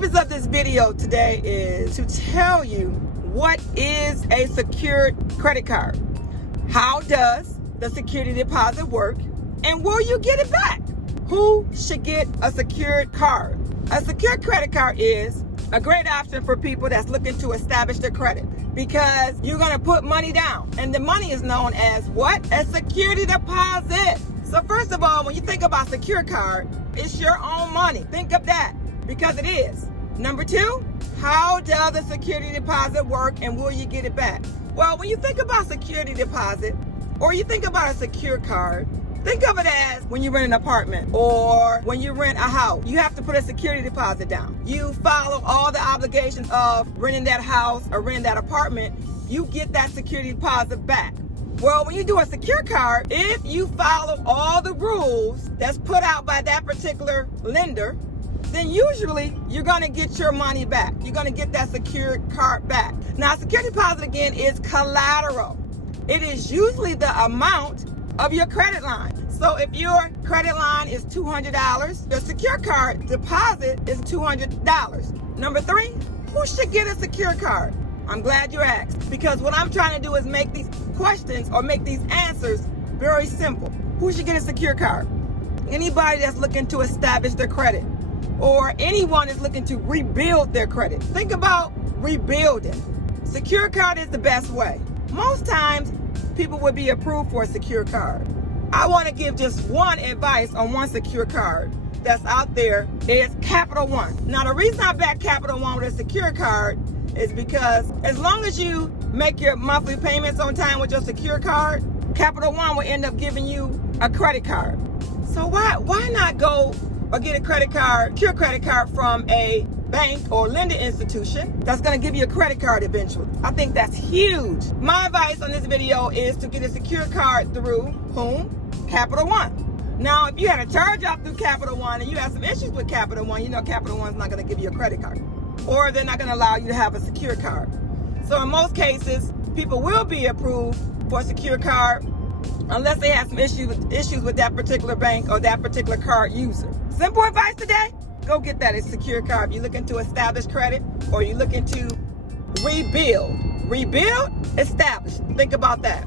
purpose of this video today is to tell you what is a secured credit card, how does the security deposit work, and will you get it back? Who should get a secured card? A secured credit card is a great option for people that's looking to establish their credit because you're going to put money down, and the money is known as what? A security deposit. So first of all, when you think about secure card, it's your own money. Think of that because it is. Number two, how does a security deposit work and will you get it back? Well, when you think about security deposit or you think about a secure card, think of it as when you rent an apartment or when you rent a house, you have to put a security deposit down. You follow all the obligations of renting that house or renting that apartment, you get that security deposit back. Well, when you do a secure card, if you follow all the rules that's put out by that particular lender, then usually you're going to get your money back. You're going to get that secured card back. Now, security deposit again is collateral. It is usually the amount of your credit line. So if your credit line is $200, the secure card deposit is $200. Number three, who should get a secure card? I'm glad you asked, because what I'm trying to do is make these questions or make these answers very simple. Who should get a secure card? Anybody that's looking to establish their credit, or anyone is looking to rebuild their credit. Think about rebuilding. Secure card is the best way. Most times, people would be approved for a secure card. I want to give just one advice on one secure card that's out there. It's Capital One. Now, the reason I back Capital One with a secure card is because as long as you make your monthly payments on time with your secure card, Capital One will end up giving you a credit card. So why not go or get a credit card, secure credit card from a bank or lending institution that's going to give you a credit card eventually? I think that's huge. My advice on this video is to get a secure card through whom? Capital One. Now, if you had a charge off through Capital One and you have some issues with Capital One, you know Capital One's not going to give you a credit card, or they're not going to allow you to have a secure card. So in most cases, people will be approved for a secure card unless they have some issues with that particular bank or that particular card user. Simple advice today, go get that a secure card. If you're looking to establish credit or you're looking to rebuild, establish. Think about that.